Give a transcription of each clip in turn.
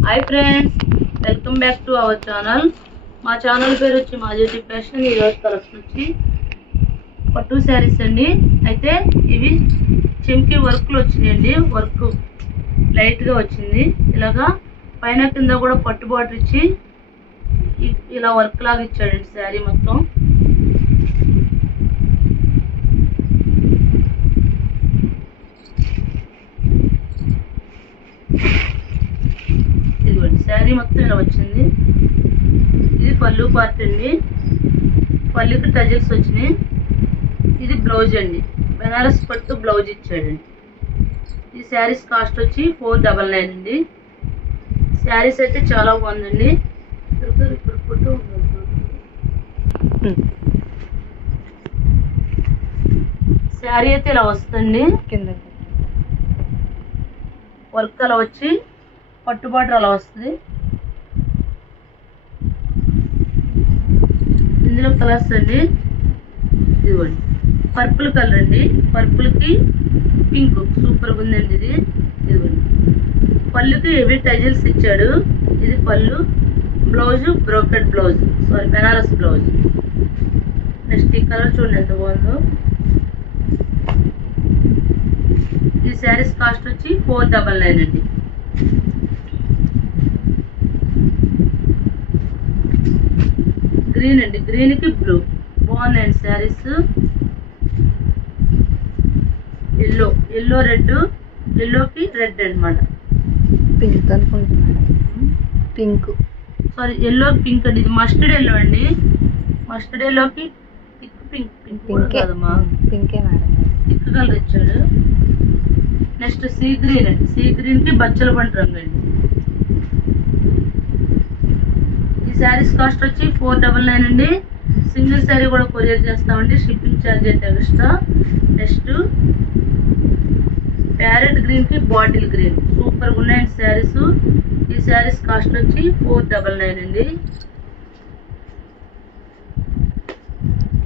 Hi friends, welcome back to our channel. మా channel పేరు వచ్చి మాజేటి ఫ్యాషన్. ఈరోజు కలెక్షన్ వచ్చి పట్టు శారీస్ అండి. అయితే ఇవి చెంకి వర్క్లు వచ్చినాయండి. వర్క్ లైట్గా వచ్చింది. ఇలాగా పైన కింద కూడా పట్టు బార్డర్ ఇచ్చి ఇలా వర్క్ లాగా ఇచ్చాడండి శారీ మొత్తం. శారీ మొత్తం ఇలా వచ్చింది. ఇది పళ్ళు పార్ట్ అండి. పళ్ళుకి టజిల్స్ వచ్చినాయి. ఇది బ్లౌజ్ అండి. బెనారస్ పట్టు బ్లౌజ్ ఇచ్చాడండి. ఈ శారీస్ కాస్ట్ వచ్చి 499 అండి. శారీస్ అయితే చాలా బాగుందండి. శారీ అయితే ఇలా వస్తుంది. కింద వర్క్ అలా వచ్చి పట్టు బార్డర్ అలా వస్తుంది. ఇందులో కలర్స్ అండి. ఇదిగోండి పర్పుల్ కలర్ అండి. పర్పుల్కి పింక్ సూపర్గా ఉందండి. ఇది ఇదిగోండి పళ్ళుకి హెవీ టజిల్స్ ఇచ్చాడు. ఇది పళ్ళు. Blouse brocade blouse, sari Banaras blouse. Next ఈ కలర్ చూడండి ఎంత బాగుందో. ఈ శారీస్ కాస్ట్ వచ్చి 499 అండి. గ్రీన్ అండి. గ్రీన్కి బ్లూ బాగున్నాయండి శారీస్. ఎల్లో, ఎల్లో రెడ్, ఎల్లోకి రెడ్ అనమాట. పింక్ అనుకుంటున్నాను. పింక్, సారీ ఎల్లో పింక్ అండి. ఇది మస్టర్డ్ ఎల్లో అండి. మస్టర్డ్ ఎల్లోకి థిక్ పింక్. పింక్ కాదమ్మా, పింకే మేడం. థిక్ కలర్ ఇచ్చాడు. నెక్స్ట్ సీ గ్రీన్ అండి. సీ గ్రీన్కి బచ్చల పంట రంగు అండి. ఈ శారీస్ కాస్ట్ వచ్చి 499 అండి. సింగిల్ శారీ కూడా కొరియర్ చేస్తామండి. షిప్పింగ్ ఛార్జ్ అయితే ఎక్స్ట్రా. నెక్స్ట్ ప్యారెట్ గ్రీన్కి బాటిల్ గ్రీన్ సూపర్గా ఉన్నాయండి శారీస్. ఈ శారీస్ కాస్ట్ వచ్చి 499 అండి.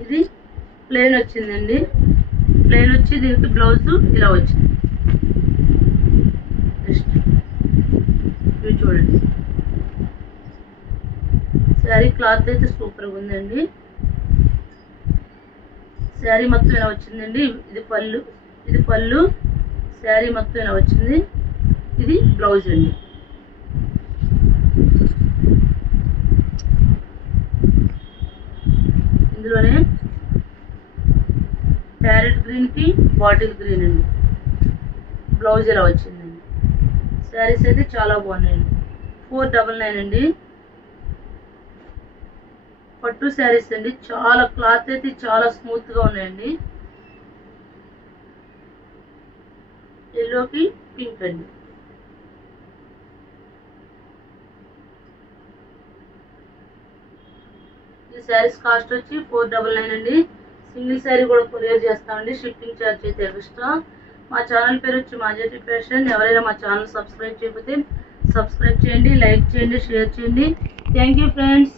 ఇది ప్లెయిన్ వచ్చిందండి. ప్లెయిన్ వచ్చి దీనికి బ్లౌజ్ ఇలా వచ్చింది. నెక్స్ట్ ఇవి చూడండి. శారీ క్లాత్ అయితే సూపర్గా ఉందండి. శారీ మొత్తం ఇలా వచ్చిందండి. ఇది పళ్ళు, ఇది పళ్ళు. శారీ మొత్తం ఇలా వచ్చింది. ఇది బ్లౌజ్ అండి. ఇందులోనే ప్యారెట్ గ్రీన్కి బాటిల్ గ్రీన్ అండి. బ్లౌజ్ ఇలా వచ్చిందండి. శారీస్ అయితే చాలా బాగున్నాయండి. 499 అండి. పట్టు శారీస్ అండి. చాలా క్లాత్ అయితే చాలా స్మూత్ గా ఉన్నాయండి. ఎల్లోకి పింక్ అండి. ఈ శారీస్ కాస్ట్ వచ్చి 499 అండి. సింగిల్ శారీ కూడా కొరియర్ చేస్తామండి. షిప్పింగ్ ఛార్జ్ అయితే ఎక్స్ట్రా. మా ఛానల్ పేరు వచ్చి మాజేటి ఫ్యాషన్. ఎవరైనా మా ఛానల్ సబ్స్క్రైబ్ చేయకపోతే సబ్స్క్రైబ్ చేయండి, లైక్ చేయండి, షేర్ చేయండి. Thank you friends.